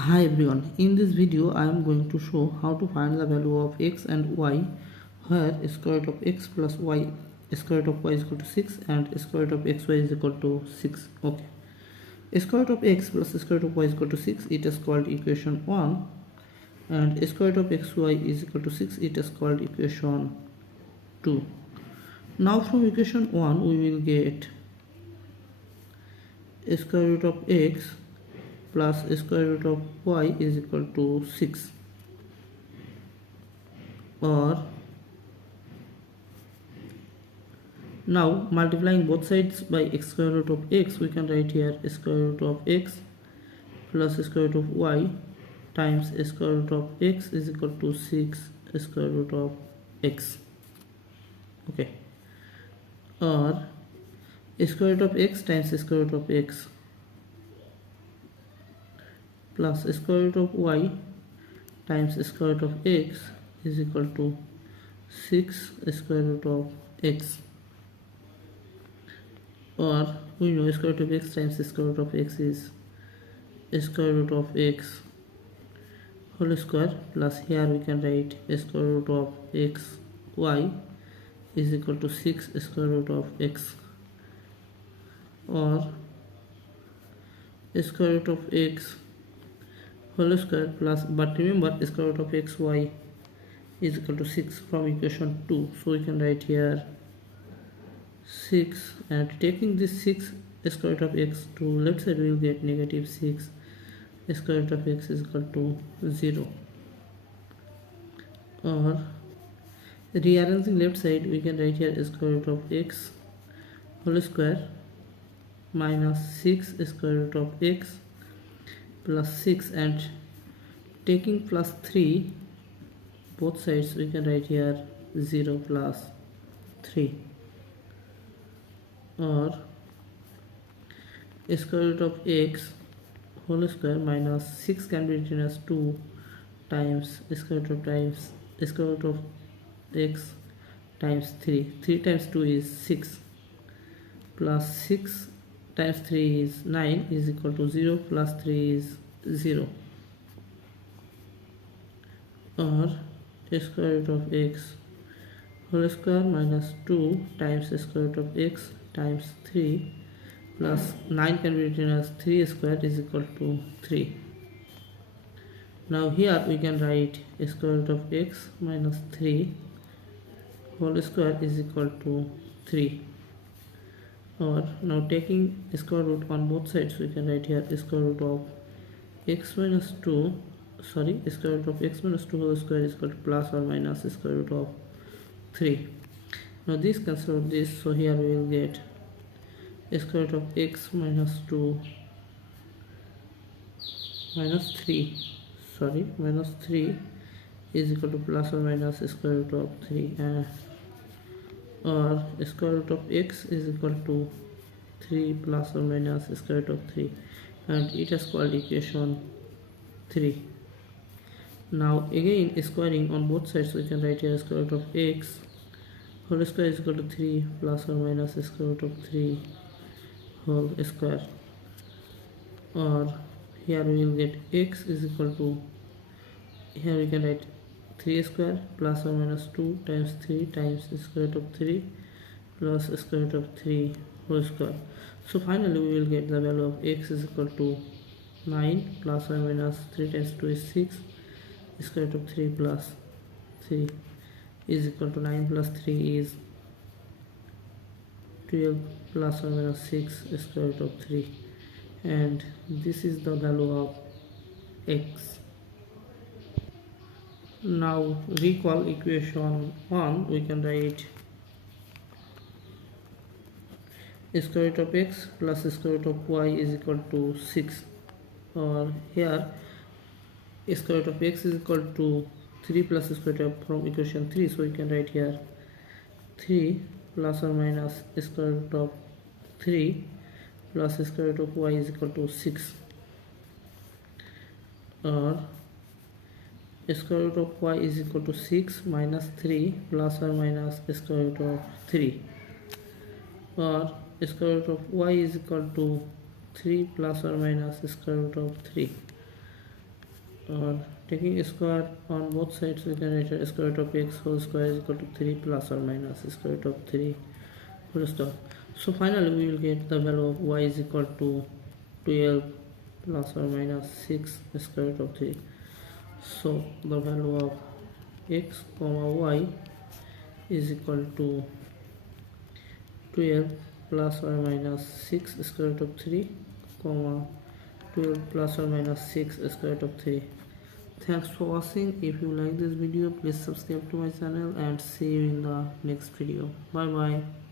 Hi everyone, in this video I am going to show how to find the value of x and y where square root of x plus y square root of y is equal to 6 and square root of xy is equal to 6. Okay, square root of x plus square root of y is equal to 6, it is called equation 1, and square root of xy is equal to 6, it is called equation 2. Now from equation 1 we will get square root of x plus square root of y is equal to 6, or now multiplying both sides by square root of x, we can write here square root of x plus square root of y times square root of x is equal to 6 square root of x. Okay, or square root of x times square root of x plus square root of y times square root of x is equal to 6 square root of x, or we know square root of x times square root of x is square root of x whole square, plus here we can write square root of x y is equal to 6 square root of x, or square root of x whole square plus, but remember square root of xy is equal to 6 from equation 2, so we can write here 6, and taking this 6 square root of x to left side we will get negative 6 square root of x is equal to 0, or rearranging left side we can write here square root of x whole square minus 6 square root of x plus 6, and taking plus 3 both sides we can write here 0 plus 3, or square root of x whole square minus 6 can be written as 2 times square root of times square root of x times 3 times 2 is 6 plus 6 times 3 is 9 is equal to 0 plus 3 is 0, or square root of x whole square minus 2 times square root of x times 3 plus 9 can be written as 3 square is equal to 3. Now here we can write square root of x minus 3 whole square is equal to 3, or now taking square root on both sides we can write here square root of x minus 2 square root of x minus 2 whole square is equal to plus or minus square root of 3. Now this cancel out this, so here we will get square root of x minus 2 minus 3 is equal to plus or minus square root of 3, or square root of x is equal to 3 plus or minus square root of 3, and it is called equation 3. Now again squaring on both sides we can write here square root of x whole square is equal to 3 plus or minus square root of 3 whole square, or here we will get x is equal to, here we can write 3 square plus or minus 2 times 3 times square root of 3 plus square root of 3 whole square. So finally we will get the value of x is equal to 9 plus or minus 3 times 2 is 6 square root of 3 plus 3 is equal to 9 plus 3 is 12 plus or minus 6 square root of 3, and this is the value of x. Now recall equation 1, we can write square root of x plus square root of y is equal to 6, or here square root of x is equal to 3 plus square root of from equation 3, so we can write here 3 plus or minus square root of 3 plus square root of y is equal to 6, or square root of y is equal to 6 minus 3 plus or minus square root of 3, or square root of y is equal to 3 plus or minus square root of 3, taking a square on both sides, we can write square root of x whole square is equal to 3 plus or minus square root of 3 whole square. So finally we will get the value of y is equal to 12 plus or minus 6 square root of 3. So the value of x comma y is equal to 12 plus or minus 6 square root of 3 comma 12 plus or minus 6 square root of 3. Thanks for watching. If you like this video, please subscribe to my channel and see you in the next video. Bye bye.